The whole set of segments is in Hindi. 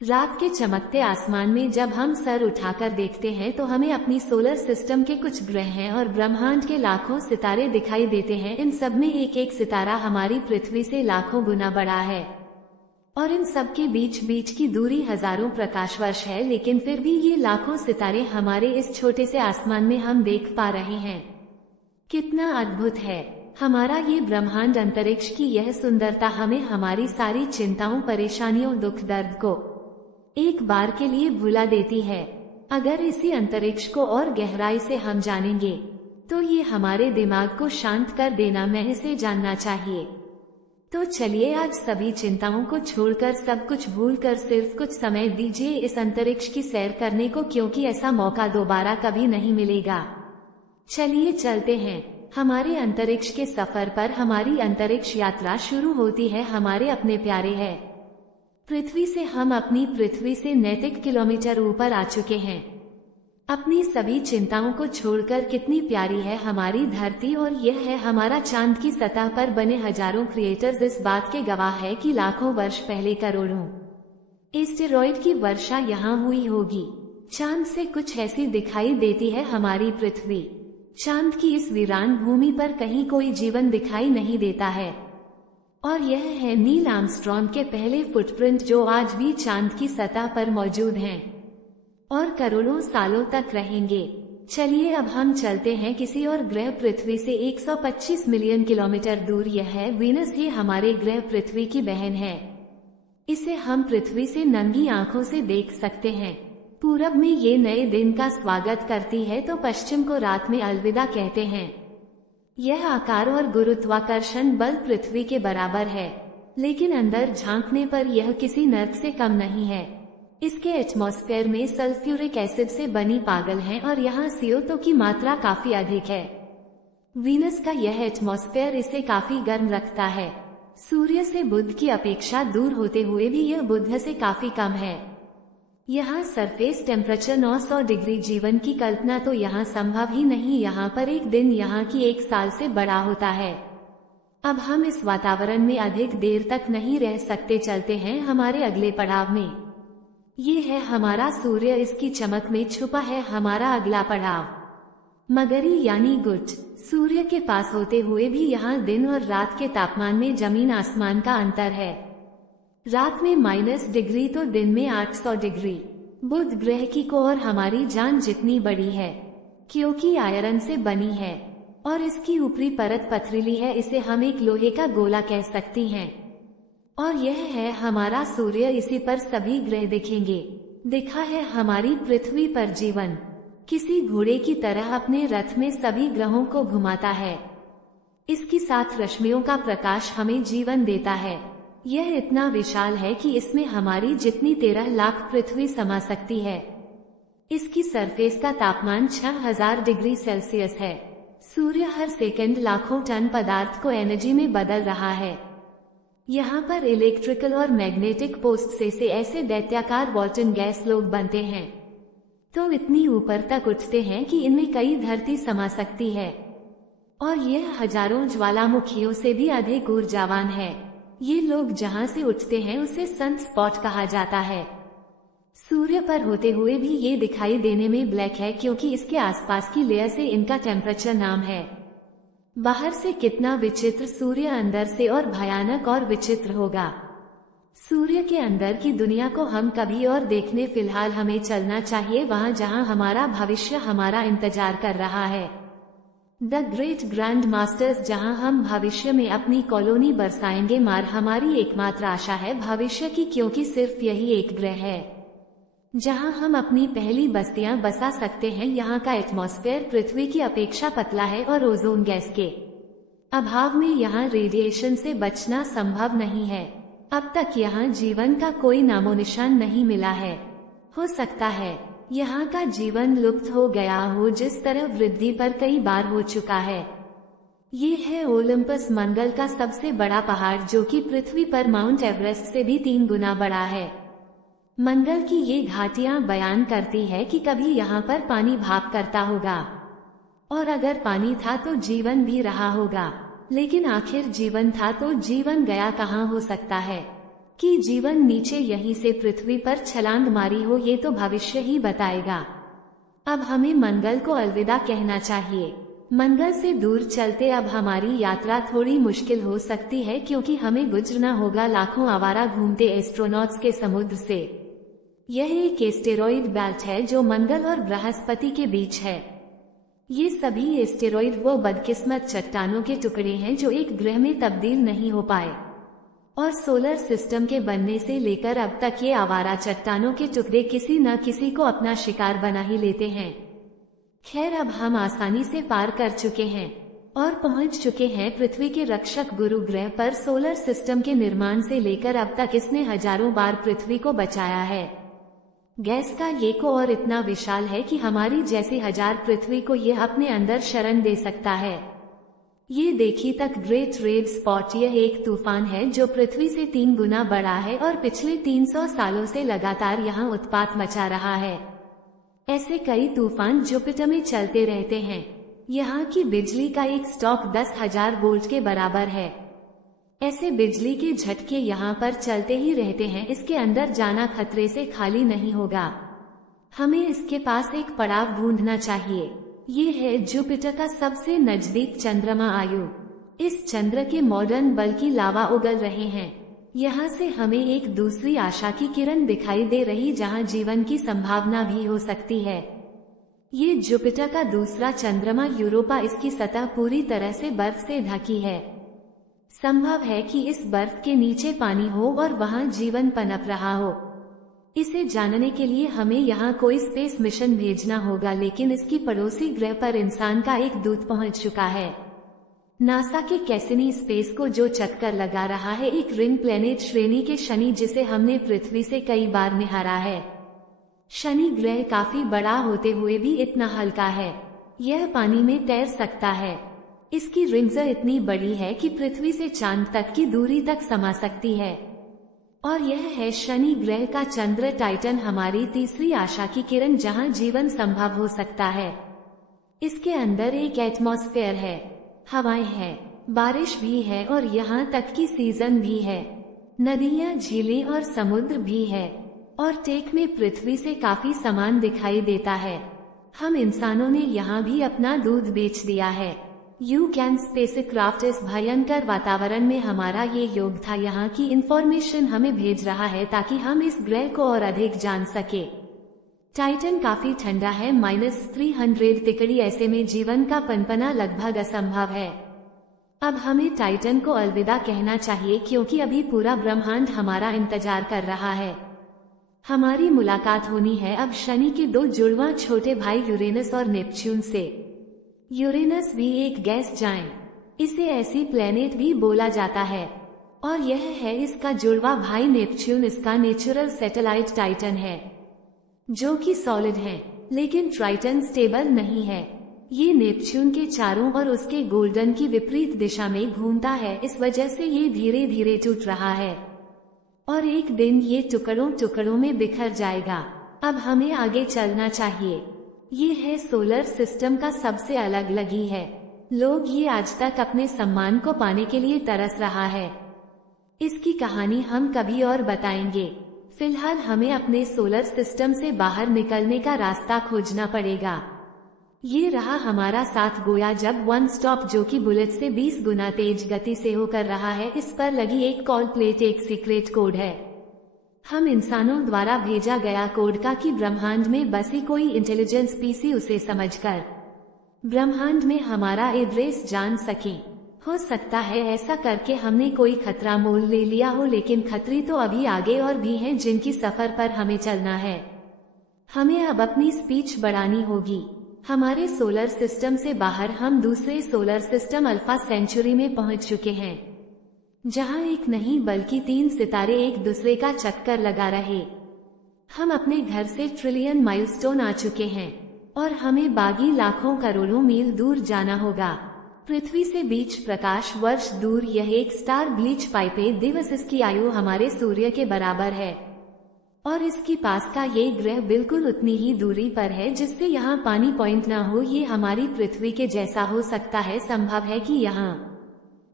रात के चमकते आसमान में जब हम सर उठाकर देखते हैं तो हमें अपनी सोलर सिस्टम के कुछ ग्रह और ब्रह्मांड के लाखों सितारे दिखाई देते हैं। इन सब में एक एक सितारा हमारी पृथ्वी से लाखों गुना बड़ा है और इन सब के बीच बीच की दूरी हजारों प्रकाश वर्ष है, लेकिन फिर भी ये लाखों सितारे हमारे इस छोटे से आसमान में हम देख पा रहे हैं। कितना अद्भुत है हमारा ये ब्रह्मांड। अंतरिक्ष की यह सुंदरता हमें हमारी सारी चिंताओं, परेशानियों, दुख दर्द को एक बार के लिए भुला देती है। अगर इसी अंतरिक्ष को और गहराई से हम जानेंगे तो ये हमारे दिमाग को शांत कर देना, मैं इसे जानना चाहिए। तो चलिए आज सभी चिंताओं को छोड़कर, सब कुछ भूलकर सिर्फ कुछ समय दीजिए इस अंतरिक्ष की सैर करने को, क्योंकि ऐसा मौका दोबारा कभी नहीं मिलेगा। चलिए चलते हैं हमारे अंतरिक्ष के सफर पर। हमारी अंतरिक्ष यात्रा शुरू होती है हमारे अपने प्यारे है पृथ्वी से। हम अपनी पृथ्वी से 39 किलोमीटर ऊपर आ चुके हैं। अपनी सभी चिंताओं को छोड़कर कितनी प्यारी है हमारी धरती, और यह है हमारा चांद की सतह पर बने हजारों क्रिएटर्स इस बात के गवाह है कि लाखों वर्ष पहले करोड़ों एस्टेरॉइड की वर्षा यहाँ हुई होगी। चांद से कुछ ऐसी दिखाई देती है हमारी पृथ्वी। चांद की इस वीरान भूमि पर कहीं कोई जीवन दिखाई नहीं देता है, और यह है नील आर्मस्ट्रॉन्ग के पहले फुटप्रिंट जो आज भी चांद की सतह पर मौजूद हैं और करोड़ों सालों तक रहेंगे। चलिए अब हम चलते हैं किसी और ग्रह पृथ्वी से 125 मिलियन किलोमीटर दूर। यह है वीनस। ये हमारे ग्रह पृथ्वी की बहन है। इसे हम पृथ्वी से नंगी आंखों से देख सकते हैं। पूरब में ये नए दिन का स्वागत करती है तो पश्चिम को रात में अलविदा कहते हैं। यह आकार और गुरुत्वाकर्षण बल पृथ्वी के बराबर है, लेकिन अंदर झांकने पर यह किसी नर्क से कम नहीं है। इसके एटमॉस्फेयर में सल्फ्यूरिक एसिड से बनी पागल है और यहाँ CO2 की मात्रा काफी अधिक है। वीनस का यह एटमॉस्फेयर इसे काफी गर्म रखता है। सूर्य से बुध की अपेक्षा दूर होते हुए भी यह बुध से काफी कम है। यहाँ सरफेस टेम्परेचर 900 डिग्री। जीवन की कल्पना तो यहाँ संभव ही नहीं। यहाँ पर एक दिन यहाँ की एक साल से बड़ा होता है। अब हम इस वातावरण में अधिक देर तक नहीं रह सकते। चलते हैं हमारे अगले पड़ाव में। ये है हमारा सूर्य। इसकी चमक में छुपा है हमारा अगला पड़ाव, मगरी यानी गुट। सूर्य के पास होते हुए भी यहाँ दिन और रात के तापमान में जमीन आसमान का अंतर है। रात में -डिग्री तो दिन में 800 डिग्री। बुध ग्रह की कोर हमारी जान जितनी बड़ी है, क्योंकि आयरन से बनी है और इसकी ऊपरी परत पथरीली है। इसे हम एक लोहे का गोला कह सकती हैं। और यह है हमारा सूर्य। इसी पर सभी ग्रह दिखेंगे। दिखा है हमारी पृथ्वी पर जीवन किसी घोड़े की तरह अपने रथ में सभी ग्रहों को घुमाता है। इसकी 7 रश्मियों का प्रकाश हमें जीवन देता है। यह इतना विशाल है कि इसमें हमारी जितनी 13 लाख पृथ्वी समा सकती है। इसकी सरफेस का तापमान 6000 डिग्री सेल्सियस है। सूर्य हर सेकंड लाखों टन पदार्थ को एनर्जी में बदल रहा है। यहाँ पर इलेक्ट्रिकल और मैग्नेटिक पोस्ट से ऐसे दैत्याकार वॉल्टन गैस लोग बनते हैं तो इतनी ऊपर तक उठते हैं कि इनमें कई धरती समा सकती है, और यह हजारों ज्वालामुखियों से भी अधिक ऊर्जावान है। ये लोग जहाँ से उठते हैं उसे सनस्पॉट कहा जाता है। सूर्य पर होते हुए भी ये दिखाई देने में ब्लैक है, क्योंकि इसके आसपास की लेयर से इनका टेम्परेचर नाम है। बाहर से कितना विचित्र, सूर्य अंदर से और भयानक और विचित्र होगा। सूर्य के अंदर की दुनिया को हम कभी और देखने फिलहाल हमें चलना चाहिए वहाँ जहाँ हमारा भविष्य हमारा इंतजार कर रहा है। द ग्रेट ग्रैंड मास्टर्स, जहाँ हम भविष्य में अपनी कॉलोनी बरसाएंगे। हमारी एकमात्र आशा है भविष्य की, क्योंकि सिर्फ यही एक ग्रह है जहाँ हम अपनी पहली बस्तियां बसा सकते हैं। यहाँ का एटमॉस्फेयर पृथ्वी की अपेक्षा पतला है और ओजोन गैस के अभाव में यहाँ रेडिएशन से बचना संभव नहीं है। अब तक यहाँ जीवन का कोई नामोनिशान नहीं मिला है। हो सकता है यहाँ का जीवन लुप्त हो गया हो, जिस तरह वृद्धि पर कई बार हो चुका है। ये है ओलंपस, मंगल का सबसे बड़ा पहाड़, जो कि पृथ्वी पर माउंट एवरेस्ट से भी 3 गुना बड़ा है। मंगल की ये घाटियां बयान करती है कि कभी यहाँ पर पानी भाप करता होगा, और अगर पानी था तो जीवन भी रहा होगा। लेकिन आखिर जीवन था तो जीवन गया कहाँ हो सकता है। कि जीवन नीचे यहीं से पृथ्वी पर छलांग मारी हो, ये तो भविष्य ही बताएगा। अब हमें मंगल को अलविदा कहना चाहिए। मंगल से दूर चलते अब हमारी यात्रा थोड़ी मुश्किल हो सकती है, क्योंकि हमें गुजरना होगा लाखों आवारा घूमते एस्ट्रोनॉट्स के समुद्र से। यह एक एस्टेरॉइड बेल्ट है जो मंगल और बृहस्पति के बीच है। ये सभी एस्टेरॉइड वो बदकिस्मत चट्टानों के टुकड़े हैं जो एक ग्रह में तब्दील नहीं हो पाए, और सोलर सिस्टम के बनने से लेकर अब तक ये आवारा चट्टानों के टुकड़े किसी न किसी को अपना शिकार बना ही लेते हैं। खैर, अब हम आसानी से पार कर चुके हैं और पहुंच चुके हैं पृथ्वी के रक्षक गुरु ग्रह पर। सोलर सिस्टम के निर्माण से लेकर अब तक इसने हजारों बार पृथ्वी को बचाया है। गैस का ये कोर इतना विशाल है कि हमारी जैसी 1000 पृथ्वी को यह अपने अंदर शरण दे सकता है। ये देखी तक ग्रेट रेड स्पॉट यह एक तूफान है जो पृथ्वी से 3 गुना बड़ा है और पिछले 300 सालों से लगातार यहाँ उत्पात मचा रहा है। ऐसे कई तूफान जुपिटर में चलते रहते हैं। यहाँ की बिजली का एक स्टॉक 10,000 वोल्ट के बराबर है। ऐसे बिजली के झटके यहाँ पर चलते ही रहते हैं। इसके अंदर जाना खतरे से खाली नहीं होगा। हमें इसके पास एक पड़ाव ढूंढना चाहिए। ये है जुपिटर का सबसे नजदीक चंद्रमा आयु। इस चंद्र के मॉडर्न बल्कि लावा उगल रहे हैं। यहाँ से हमें एक दूसरी आशा की किरण दिखाई दे रही, जहाँ जीवन की संभावना भी हो सकती है। ये जुपिटर का दूसरा चंद्रमा यूरोपा, इसकी सतह पूरी तरह से बर्फ से ढकी है। संभव है कि इस बर्फ के नीचे पानी हो और वहाँ जीवन पनप रहा हो। इसे जानने के लिए हमें यहाँ कोई स्पेस मिशन भेजना होगा, लेकिन इसकी पड़ोसी ग्रह पर इंसान का एक दूत पहुँच चुका है। नासा के कैसिनी स्पेस को जो चक्कर लगा रहा है एक रिंग प्लेनेट श्रेणी के शनि, जिसे हमने पृथ्वी से कई बार निहारा है। शनि ग्रह काफी बड़ा होते हुए भी इतना हल्का है, यह पानी में तैर सकता है। इसकी रिंग्स इतनी बड़ी है कि पृथ्वी से चांद तक की दूरी तक समा सकती है। और यह है शनि ग्रह का चंद्र टाइटन, हमारी तीसरी आशा की किरण, जहां जीवन संभव हो सकता है। इसके अंदर एक एटमॉस्फेयर है, हवाएं हैं, बारिश भी है और यहाँ तक की सीजन भी है। नदियाँ, झीलें और समुद्र भी है, और टेक में पृथ्वी से काफी समान दिखाई देता है। हम इंसानों ने यहाँ भी अपना दूध बेच दिया है। यू कैन स्पेसक्राफ्ट इस भयंकर वातावरण में हमारा ये योग था। यहाँ की इंफॉर्मेशन हमें भेज रहा है ताकि हम इस ग्रह को और अधिक जान सके। टाइटन काफी ठंडा है, -300 तिकड़ी, ऐसे में जीवन का पनपना लगभग असंभव है। अब हमें टाइटन को अलविदा कहना चाहिए, क्योंकि अभी पूरा ब्रह्मांड हमारा इंतजार कर रहा है। हमारी मुलाकात होनी है अब शनि के 2 जुड़वां छोटे भाई यूरेनस और नेपच्यून से। यूरेनस भी एक गैस जायंट, इसे ऐसी प्लेनेट भी बोला जाता है, और यह है इसका जुड़वा भाई नेपच्यून। इसका नेचुरल सैटेलाइट टाइटन है, जो कि सॉलिड है, लेकिन ट्राइटन स्टेबल नहीं है। ये नेपच्यून के चारों और उसके गोल्डन की विपरीत दिशा में घूमता है, इस वजह से ये धीरे धीरे टूट रहा है और एक दिन ये टुकड़ों टुकड़ों में बिखर जाएगा। अब हमें आगे चलना चाहिए। ये है सोलर सिस्टम का सबसे अलग लगी है। लोग ये आज तक अपने सम्मान को पाने के लिए तरस रहा है। इसकी कहानी हम कभी और बताएंगे। फिलहाल हमें अपने सोलर सिस्टम से बाहर निकलने का रास्ता खोजना पड़ेगा। ये रहा हमारा साथ गोया जब वन स्टॉप, जो कि बुलेट से 20 गुना तेज गति से होकर रहा है। इस पर लगी एक कॉल प्लेट एक सीक्रेट कोड है। हम इंसानों द्वारा भेजा गया कोड का कि ब्रह्मांड में बसी कोई इंटेलिजेंस पीसी उसे समझकर ब्रह्मांड में हमारा एड्रेस जान सके। हो सकता है ऐसा करके हमने कोई खतरा मोल ले लिया हो, लेकिन खतरे तो अभी आगे और भी हैं जिनकी सफर पर हमें चलना है। हमें अब अपनी स्पीच बढ़ानी होगी। हमारे सोलर सिस्टम से बाहर हम दूसरे सोलर सिस्टम अल्फा सेंचुरी में पहुंच चुके हैं, जहां एक नहीं बल्कि 3 सितारे एक दूसरे का चक्कर लगा रहे। हम अपने घर से ट्रिलियन माइलस्टोन आ चुके हैं और हमें बागी लाखों करोड़ों मील दूर जाना होगा। पृथ्वी से 20 प्रकाश वर्ष दूर यह एक स्टार ब्लीच पाइपे दिवस, इसकी आयु हमारे सूर्य के बराबर है और इसकी पास का ये ग्रह बिल्कुल उतनी ही दूरी पर है जिससे यहाँ पानी पॉइंट न हो। ये हमारी पृथ्वी के जैसा हो सकता है। संभव है कि यहाँ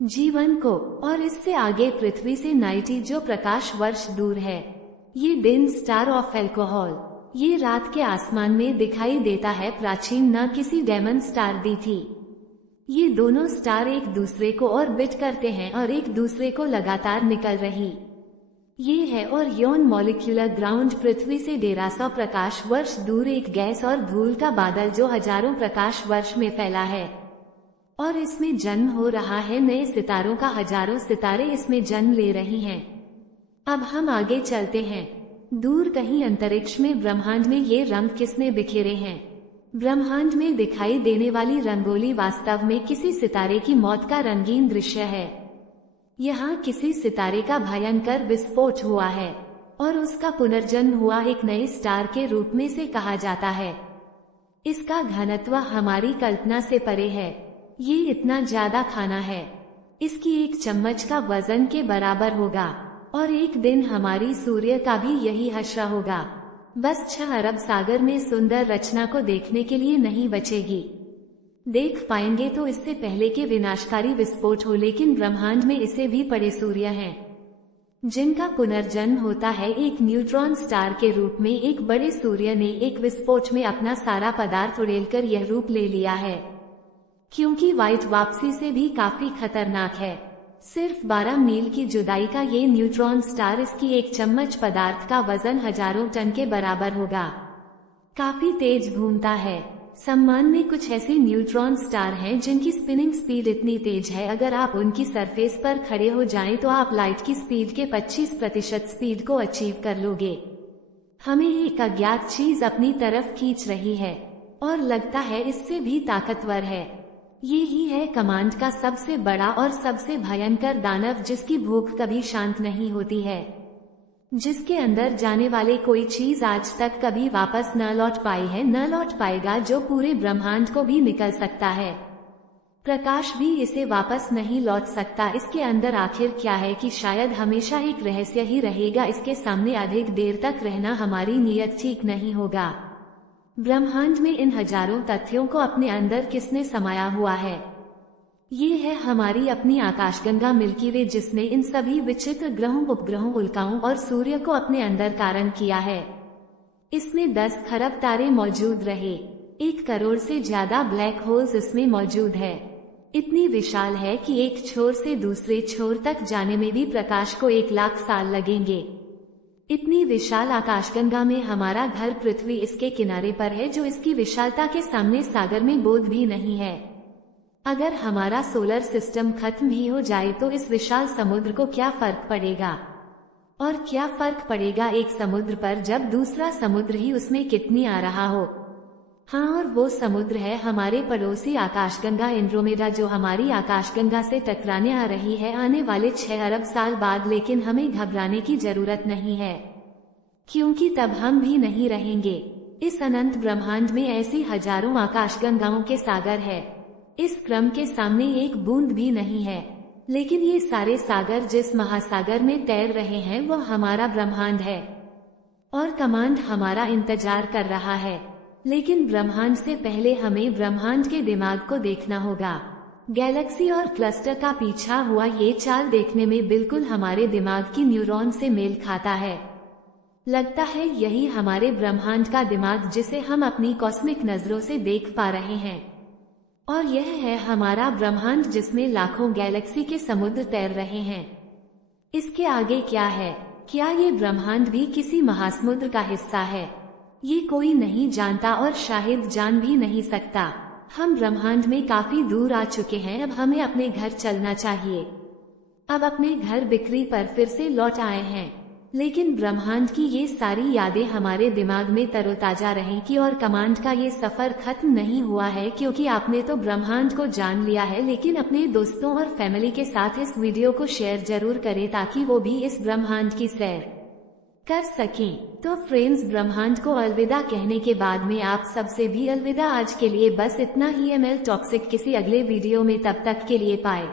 जीवन को, और इससे आगे पृथ्वी से 90 जो प्रकाश वर्ष दूर है। ये दिन स्टार ऑफ एल्कोहल, ये रात के आसमान में दिखाई देता है, प्राचीन न किसी डेमन स्टार दी थी। ये दोनों स्टार एक दूसरे को ऑर्बिट करते हैं और एक दूसरे को लगातार निकल रही। ये है और यौन मॉलिक्यूलर ग्राउंड पृथ्वी से 150 प्रकाश वर्ष दूर एक गैस और धूल का बादल जो हजारों प्रकाश वर्ष में फैला है, और इसमें जन्म हो रहा है नए सितारों का। हजारों सितारे इसमें जन्म ले रही हैं। अब हम आगे चलते हैं। दूर कहीं अंतरिक्ष में ब्रह्मांड में ये रंग किसने बिखेरे हैं? ब्रह्मांड में दिखाई देने वाली रंगोली वास्तव में किसी सितारे की मौत का रंगीन दृश्य है। यहाँ किसी सितारे का भयंकर विस्फोट हुआ है और उसका पुनर्जन्म हुआ एक नए स्टार के रूप में से कहा जाता है। इसका घनत्व हमारी कल्पना से परे है। ये इतना ज्यादा खाना है, इसकी एक चम्मच का वजन के बराबर होगा, और एक दिन हमारी सूर्य का भी यही हश्र होगा। बस 6 अरब सागर में सुंदर रचना को देखने के लिए नहीं बचेगी। देख पाएंगे तो इससे पहले के विनाशकारी विस्फोट हो, लेकिन ब्रह्मांड में इसे भी बड़े सूर्य हैं जिनका पुनर्जन्म होता है एक न्यूट्रॉन स्टार के रूप में। एक बड़े सूर्य ने एक विस्फोट में अपना सारा पदार्थ उड़ेलकर यह रूप ले लिया है, क्योंकि व्हाइट वापसी से भी काफी खतरनाक है। सिर्फ 12 मील की जुदाई का ये न्यूट्रॉन स्टार, इसकी एक चम्मच पदार्थ का वजन हजारों टन के बराबर होगा। काफी तेज घूमता है। सम्मान में कुछ ऐसे न्यूट्रॉन स्टार हैं जिनकी स्पिनिंग स्पीड इतनी तेज है, अगर आप उनकी सरफेस पर खड़े हो जाएं तो आप लाइट की स्पीड के 25% स्पीड को अचीव कर लोगे। हमें एक अज्ञात चीज अपनी तरफ खींच रही है और लगता है इससे भी ताकतवर है। ये ही है कमांड का सबसे बड़ा और सबसे भयंकर दानव, जिसकी भूख कभी शांत नहीं होती है, जिसके अंदर जाने वाले कोई चीज आज तक कभी वापस न लौट पाई है, न लौट पाएगा, जो पूरे ब्रह्मांड को भी निकल सकता है। प्रकाश भी इसे वापस नहीं लौट सकता। इसके अंदर आखिर क्या है कि शायद हमेशा एक रहस्य ही रहेगा। इसके सामने अधिक देर तक रहना हमारी नीयत ठीक नहीं होगा। ब्रह्मांड में इन हजारों तथ्यों को अपने अंदर किसने समाया हुआ है? ये है हमारी अपनी आकाशगंगा मिल्की वे, जिसने इन सभी विचित्र ग्रहों, उपग्रहों, उल्काओं और सूर्य को अपने अंदर कारण किया है। इसमें 10 खरब तारे मौजूद रहे। 1 करोड़ से ज्यादा ब्लैक होल्स इसमें मौजूद है। इतनी विशाल है कि एक छोर से दूसरे छोर तक जाने में भी प्रकाश को 1 लाख साल लगेंगे। इतनी विशाल आकाशगंगा में हमारा घर पृथ्वी इसके किनारे पर है, जो इसकी विशालता के सामने सागर में बोध भी नहीं है। अगर हमारा सोलर सिस्टम खत्म भी हो जाए तो इस विशाल समुद्र को क्या फर्क पड़ेगा? और क्या फर्क पड़ेगा एक समुद्र पर जब दूसरा समुद्र ही उसमें कितनी आ रहा हो। हाँ, और वो समुद्र है हमारे पड़ोसी आकाशगंगा एंड्रोमेडा, जो हमारी आकाशगंगा से टकराने आ रही है आने वाले 6 अरब साल बाद। लेकिन हमें घबराने की जरूरत नहीं है, क्योंकि तब हम भी नहीं रहेंगे। इस अनंत ब्रह्मांड में ऐसी हजारों आकाशगंगाओं के सागर है। इस क्रम के सामने एक बूंद भी नहीं है। लेकिन ये सारे सागर जिस महासागर में तैर रहे हैं वो हमारा ब्रह्मांड है, और कमांड हमारा इंतजार कर रहा है। लेकिन ब्रह्मांड से पहले हमें ब्रह्मांड के दिमाग को देखना होगा। गैलेक्सी और क्लस्टर का पीछा हुआ ये चाल देखने में बिल्कुल हमारे दिमाग की न्यूरॉन से मेल खाता है। लगता है यही हमारे ब्रह्मांड का दिमाग, जिसे हम अपनी कॉस्मिक नजरों से देख पा रहे हैं। और यह है हमारा ब्रह्मांड, जिसमें लाखों गैलेक्सी के समुद्र तैर रहे हैं। इसके आगे क्या है? क्या ये ब्रह्मांड भी किसी महासमुद्र का हिस्सा है? ये कोई नहीं जानता और शायद जान भी नहीं सकता। हम ब्रह्मांड में काफी दूर आ चुके हैं। अब हमें अपने घर चलना चाहिए। अब अपने घर बिक्री पर फिर से लौट आए हैं। लेकिन ब्रह्मांड की ये सारी यादें हमारे दिमाग में तरोताजा रहेंगी, और कमांड का ये सफर खत्म नहीं हुआ है, क्योंकि आपने तो ब्रह्मांड को जान लिया है। लेकिन अपने दोस्तों और फैमिली के साथ इस वीडियो को शेयर जरूर करें, ताकि वो भी इस ब्रह्मांड की सैर कर सकें। तो फ्रेंड्स, ब्रह्मांड को अलविदा कहने के बाद में आप सबसे भी अलविदा। आज के लिए बस इतना ही। ML टॉक्सिक किसी अगले वीडियो में, तब तक के लिए पाए।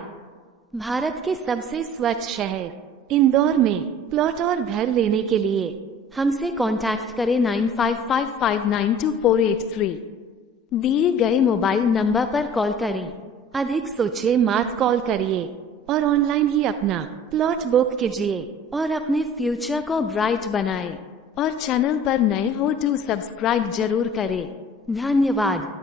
भारत के सबसे स्वच्छ शहर इंदौर में प्लॉट और घर लेने के लिए हमसे कांटेक्ट करें 9555924883 दिए गए मोबाइल नंबर पर कॉल करें। अधिक सोचिए, मत कॉल करिए। और ऑनलाइन ही अपना प्लॉट बुक कीजिए और अपने फ्यूचर को ब्राइट बनाए। और चैनल पर नए हो तो सब्सक्राइब जरूर करें। धन्यवाद।